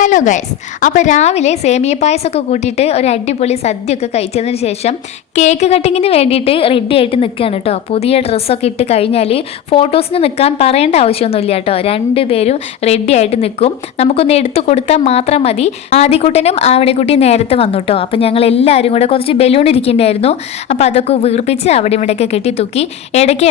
Hello guys, അപ്പോൾ രാവിലെ സേമിയ പായസമൊക്കെ കൂട്ടിയിട്ട് ഒരു അടിപൊളി സദ്യയൊക്കെ കഴിച്ചതിന് ശേഷം കേക്ക് കട്ടിങ്ങിന് വേണ്ടിയിട്ട് റെഡി ആയിട്ട് നിൽക്കുകയാണ് കേട്ടോ. പുതിയ ഡ്രസ്സൊക്കെ ഇട്ട് കഴിഞ്ഞാൽ ഫോട്ടോസിന് നിൽക്കാൻ പറയേണ്ട ആവശ്യമൊന്നുമില്ല കേട്ടോ. രണ്ടുപേരും റെഡി ആയിട്ട് നിൽക്കും. നമുക്കൊന്ന് എടുത്തു കൊടുത്താൽ മാത്രം മതി. ആദിക്കുട്ടനും ആവണിക്കുട്ടിയും നേരത്തെ വന്നു കേട്ടോ. അപ്പോൾ ഞങ്ങൾ എല്ലാവരും കൂടെ കുറച്ച് ബലൂൺ ഇരിക്കേണ്ടായിരുന്നു. അപ്പോൾ അതൊക്കെ വീർപ്പിച്ച് അവിടെ ഇവിടെയൊക്കെ കെട്ടി തൂക്കി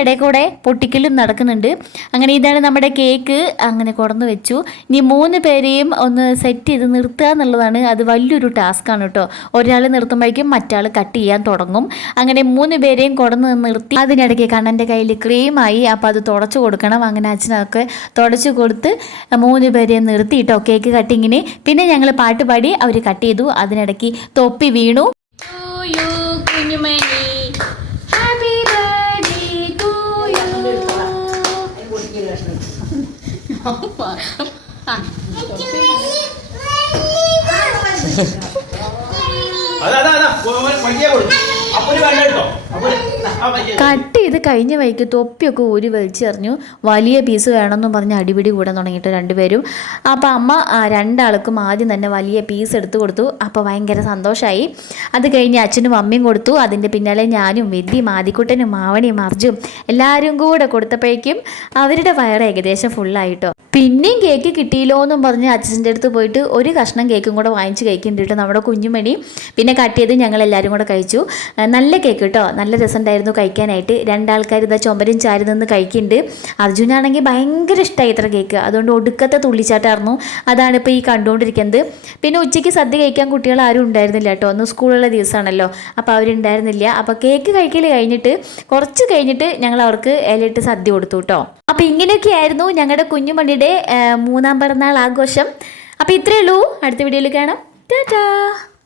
ഇടയ്ക്കൂടെ പൊട്ടിക്കലും നടക്കുന്നുണ്ട്. അങ്ങനെ ഇതാണ് നമ്മുടെ കേക്ക്. അങ്ങനെ കൊടന്നു വെച്ചു. ഇനി 3 പേരെയും ഒന്ന് സെറ്റ് ചെയ്ത് നിർത്തുക എന്നുള്ളതാണ്. അത് വലിയൊരു ടാസ്ക്കാണ് കേട്ടോ. ഒരാൾ നിർത്തുമ്പോഴേക്കും മറ്റാൾ കട്ട് ചെയ്യാൻ തുടങ്ങും. അങ്ങനെ 3 പേരെയും കൊടന്ന് നിർത്തി. അതിനിടയ്ക്ക് കണ്ണൻ്റെ കയ്യിൽ ക്രീമായി. അപ്പോൾ അത് തുടച്ചു കൊടുക്കണം. അങ്ങനെ അച്ഛനൊക്കെ തുടച്ചു കൊടുത്ത് 3 പേരെയും നിർത്തി കേട്ടോ കേക്ക് കട്ടിങ്ങിന്. പിന്നെ ഞങ്ങൾ പാട്ട് പാടി അവർ കട്ട് ചെയ്തു. അതിനിടയ്ക്ക് തൊപ്പി വീണു. കട്ട് ചെയ്ത് കഴിഞ്ഞ വൈക്ക് തൊപ്പിയൊക്കെ ഊരി വലിച്ചെറിഞ്ഞു. വലിയ പീസ് വേണമെന്നും പറഞ്ഞ് അടിപിടി കൂടാൻ തുടങ്ങിയിട്ട് രണ്ടുപേരും. അപ്പോൾ അമ്മ രണ്ടാൾക്കും ആദ്യം തന്നെ വലിയ പീസ് എടുത്ത് കൊടുത്തു. അപ്പോൾ ഭയങ്കര സന്തോഷമായി. അത് കഴിഞ്ഞ് അച്ഛനും അമ്മയും കൊടുത്തു. അതിൻ്റെ പിന്നാലെ ഞാനും വിദ്യയും ആദിക്കുട്ടനും മാവണിയും അർജും എല്ലാവരും കൂടെ കൊടുത്തപ്പോഴേക്കും അവരുടെ വയറ് ഏകദേശം ഫുള്ളായിട്ടോ. പിന്നെയും കേക്ക് കിട്ടിയില്ലോ എന്നും പറഞ്ഞ് അച്ഛൻ്റെ അടുത്ത് പോയിട്ട് ഒരു കഷ്ണം കേക്കും കൂടെ വാങ്ങിച്ച് കഴിക്കുന്നുണ്ട് നമ്മുടെ കുഞ്ഞുമണി. പിന്നെ കട്ട് ചെയ്ത് ഞങ്ങൾ എല്ലാവരും കൂടെ കഴിച്ചു. നല്ല കേക്ക് കേട്ടോ, നല്ല രസമുണ്ടായിരുന്നു കഴിക്കാനായിട്ട്. രണ്ടാൾക്കാർ ഇതാ ചുമരും ചാരി നിന്ന് കഴിക്കുന്നുണ്ട്. അർജുനാണെങ്കിൽ ഭയങ്കര ഇഷ്ടമായി ഇത്ര കേക്ക്. അതുകൊണ്ട് ഒടുക്കത്തെ തുള്ളിച്ചാട്ടായിരുന്നു. അതാണിപ്പോൾ ഈ കണ്ടുകൊണ്ടിരിക്കുന്നത്. പിന്നെ ഉച്ചയ്ക്ക് സദ്യ കഴിക്കാൻ കുട്ടികൾ ആരും ഉണ്ടായിരുന്നില്ല കേട്ടോ. ഒന്ന് സ്കൂളുള്ള ദിവസമാണല്ലോ, അപ്പോൾ അവരുണ്ടായിരുന്നില്ല. അപ്പോൾ കേക്ക് കഴിക്കൽ കഴിഞ്ഞിട്ട് കുറച്ച് കഴിഞ്ഞിട്ട് ഞങ്ങൾ അവർക്ക് ഇലയിട്ട് സദ്യ കൊടുത്തു കേട്ടോ. അപ്പോൾ ഇങ്ങനെയൊക്കെയായിരുന്നു ഞങ്ങളുടെ കുഞ്ഞുമണിയുടെ 3ാം പിറന്നാൾ ആഘോഷം. അപ്പോൾ ഇത്രയേ ഉള്ളൂ. അടുത്ത വീഡിയോയിൽ കാണാം. ടാറ്റാ.